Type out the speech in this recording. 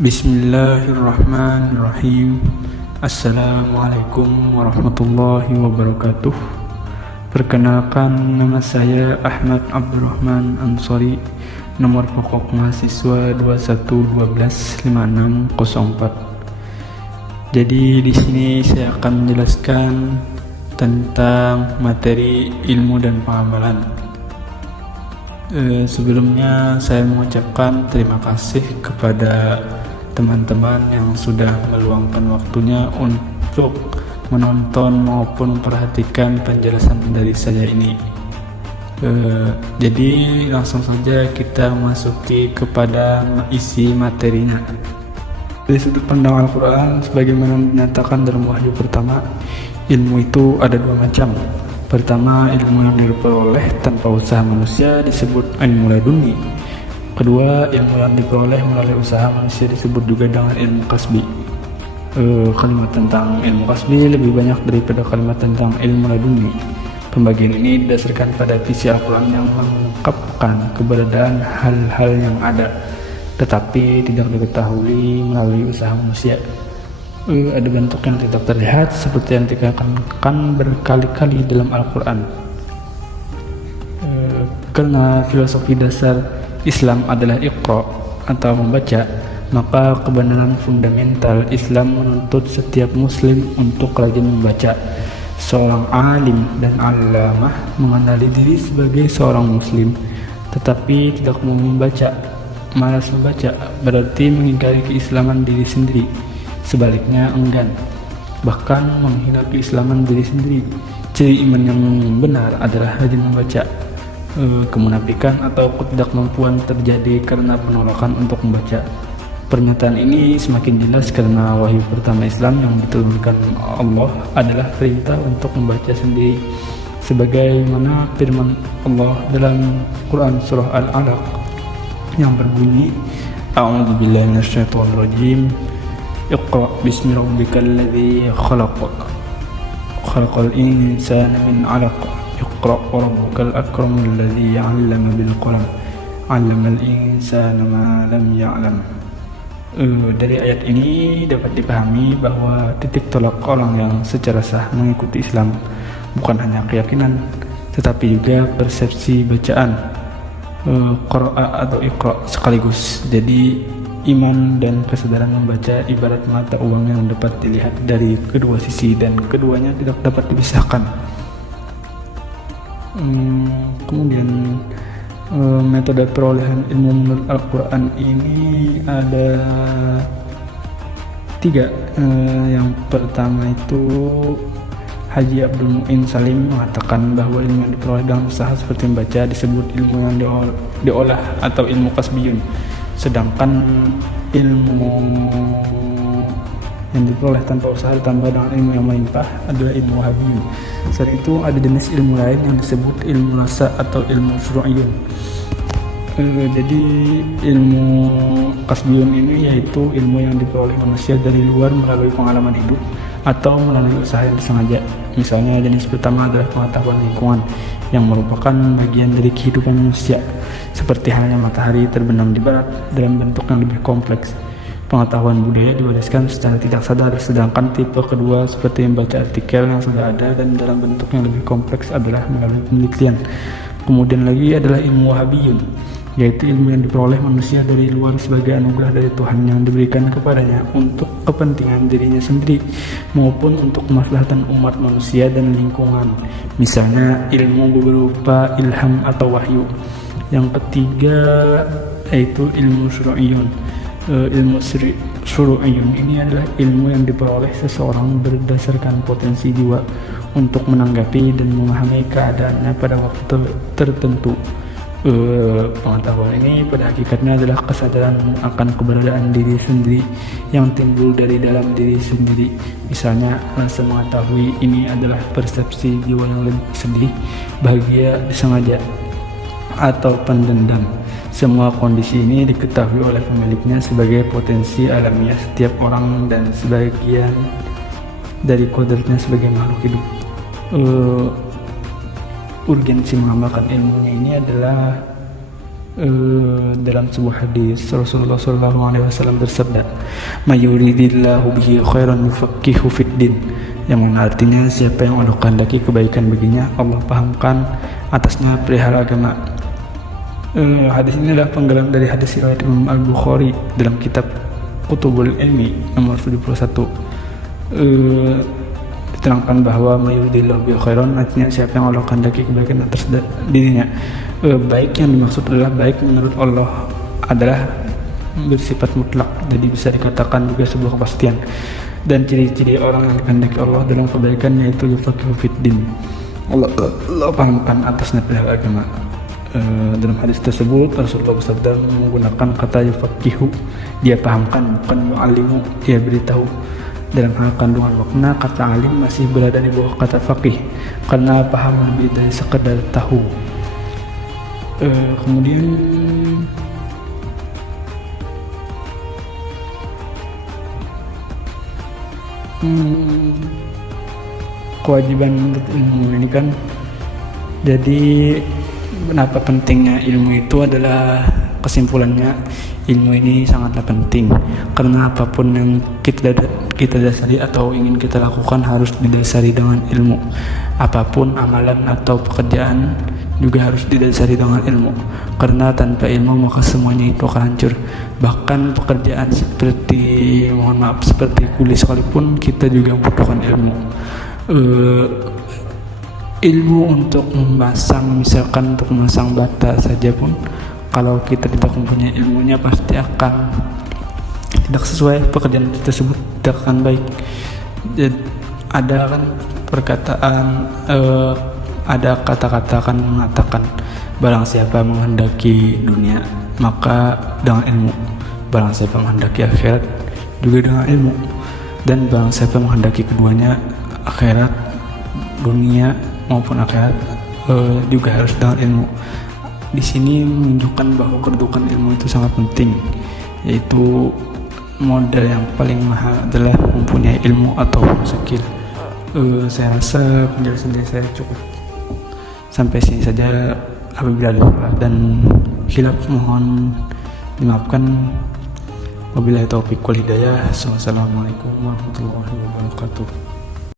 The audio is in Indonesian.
Bismillahirrahmanirrahim. Assalamualaikum warahmatullahi wabarakatuh. Perkenalkan, nama saya Ahmad Abdurrahman Ansori. Nomor pokok mahasiswa 21125604. Jadi di sini saya akan menjelaskan tentang materi ilmu dan pengamalan. Sebelumnya saya mengucapkan terima kasih kepada teman-teman yang sudah meluangkan waktunya untuk menonton maupun memperhatikan penjelasan dari saya ini. Jadi langsung saja kita masuki kepada isi materinya. Dari sudut pandang Al-Quran, sebagaimana dinyatakan dalam wahyu pertama, ilmu itu ada dua macam. Pertama, ilmu yang diperoleh tanpa usaha manusia disebut ilmu laduni. Kedua, ilmu yang diperoleh melalui usaha manusia disebut juga dengan ilmu kasbi. Kalimat tentang ilmu kasbi lebih banyak daripada kalimat tentang ilmu laduni. Pembagian ini didasarkan pada visi Al-Quran yang mengungkapkan keberadaan hal-hal yang ada, tetapi tidak diketahui melalui usaha manusia. Ada bentuk yang tidak terlihat seperti yang dikatakan berkali-kali dalam Al-Quran. Karena filosofi dasar Islam adalah iqra atau membaca, maka kebenaran fundamental Islam menuntut setiap muslim untuk rajin membaca. Seorang alim dan alamah mengenali diri sebagai seorang muslim tetapi tidak mau membaca, malas membaca, berarti mengingkari keislaman diri sendiri. Sebaliknya enggan, bahkan menghina keislaman diri sendiri. Ciri iman yang benar adalah rajin membaca. Kemunafikan atau ketidakmampuan terjadi karena penolakan untuk membaca. Pernyataan ini semakin jelas karena wahyu pertama Islam yang diturunkan Allah adalah perintah untuk membaca sendiri, sebagaimana firman Allah dalam Quran surah Al-Alaq yang berbunyi, A'udzubillahi minasyaitonirrajim, Iqra bismi rabbikal ladzi khalaq, khalaqal insana min 'alaq, Iqra wa rabbukal akramul ladzi 'allama bil qalam, 'allamal insana ma lam ya'lam. Dari ayat ini dapat dipahami bahwa titik tolak orang yang secara sah mengikuti Islam bukan hanya keyakinan, tetapi juga persepsi bacaan, qira'a atau iqra sekaligus. Jadi iman dan kesadaran membaca ibarat mata uang yang dapat dilihat dari kedua sisi dan keduanya tidak dapat dipisahkan. Kemudian metode perolehan ilmu menurut Al-Quran ini ada 3. Yang pertama itu Haji Abdul Mu'in Salim mengatakan bahwa ilmu yang diperoleh dalam usaha seperti membaca disebut ilmu yang diolah atau ilmu kasbiyun. Sedangkan ilmu yang diperoleh tanpa usaha ditambah dengan ilmu yang melimpah adalah ilmu wahabiyun. Selain itu ada jenis ilmu lain yang disebut ilmu rasa atau ilmu syuru'iyun. Jadi ilmu kasbiyun ini yaitu ilmu yang diperoleh manusia dari luar melalui pengalaman hidup atau melalui usaha yang disengaja. Misalnya jenis pertama adalah pengetahuan lingkungan yang merupakan bagian dari kehidupan manusia, seperti halnya matahari terbenam di barat dalam bentuk yang lebih kompleks. Pengetahuan budaya diwariskan secara tidak sadar, sedangkan tipe kedua seperti membaca artikel yang sudah ada dan dalam bentuk yang lebih kompleks adalah melalui penelitian. Kemudian lagi adalah ilmu wahabiyun, yaitu ilmu yang diperoleh manusia dari luar sebagai anugerah dari Tuhan yang diberikan kepadanya untuk kepentingan dirinya sendiri maupun untuk kemaslahatan umat manusia dan lingkungan. Misalnya ilmu berupa ilham atau wahyu. Yang ketiga yaitu ilmu syuru'iyun. Ilmu syuru'iyun ini adalah ilmu yang diperoleh seseorang berdasarkan potensi jiwa untuk menanggapi dan memahami keadaannya pada waktu tertentu. Pengetahuan ini pada hakikatnya adalah kesadaran akan keberadaan diri sendiri yang timbul dari dalam diri sendiri. Misalnya rasa mengetahui ini adalah persepsi jiwa yang lebih sedih, bahagia, disengaja, atau pendendam. Semua kondisi ini diketahui oleh pemiliknya sebagai potensi alamiah setiap orang dan sebagian dari kodratnya sebagai makhluk hidup. Urgensi mengamalkan ilmunya ini adalah Dalam sebuah hadis Rasulullah SAW bersabda, "Mayuridillahu bihi khairan yufaqihu fid din," yang mana artinya siapa yang Allah kehendaki kebaikan baginya, Allah pahamkan atasnya perihal agama. Hadis ini adalah penggalan dari hadis riwayat Imam Al-Bukhari dalam kitab Kutubul Ilmi nomor 71. Diterangkan bahwa mayuridillahu bihi khairan artinya siapa yang Allah kehendaki kebaikan atas dirinya. Baik yang dimaksud adalah baik menurut Allah adalah bersifat mutlak, jadi bisa dikatakan juga sebuah kepastian. Dan ciri-ciri orang yang dikehendaki Allah dalam kebaikan yaitu yufaqihu fid din, Allah pahamkan atasnya perihal agama. Dalam hadis tersebut Rasulullah bersabda menggunakan kata yufaqihu, dia pahamkan, bukan yu'allimu, dia beritahu. Dalam hal kandungan makna, kata alim masih berada di bawah kata faqih karena paham lebih dari sekedar tahu. Kemudian kewajiban untuk ilmu ini kan, jadi kenapa pentingnya ilmu itu adalah kesimpulannya ilmu ini sangatlah penting karena apapun yang kita dasari atau ingin kita lakukan harus didasari dengan ilmu. Apapun amalan atau pekerjaan juga harus didasari dengan ilmu, karena tanpa ilmu maka semuanya itu akan hancur. Bahkan pekerjaan seperti kuli sekalipun kita juga membutuhkan ilmu. Ilmu untuk misalkan untuk memasang bata saja pun, kalau kita tidak mempunyai ilmunya pasti akan tidak sesuai, pekerjaan tersebut tidak akan baik. Jadi, ada kan perkataan, ada kata-kata akan mengatakan, barang siapa menghendaki dunia maka dengan ilmu, barang siapa menghendaki akhirat juga dengan ilmu, dan barang siapa menghendaki keduanya, akhirat, dunia maupun akhirat, juga harus dengan ilmu. Di sini menunjukkan bahwa kedudukan ilmu itu sangat penting, yaitu modal yang paling mahal adalah mempunyai ilmu atau skill. Saya rasa penjelasan dari saya cukup sampai sini saja. Apabila ada salah dan khilaf mohon dimaafkan. Wabillahi taufiq wal hidayah. Wassalamualaikum warahmatullahi wabarakatuh.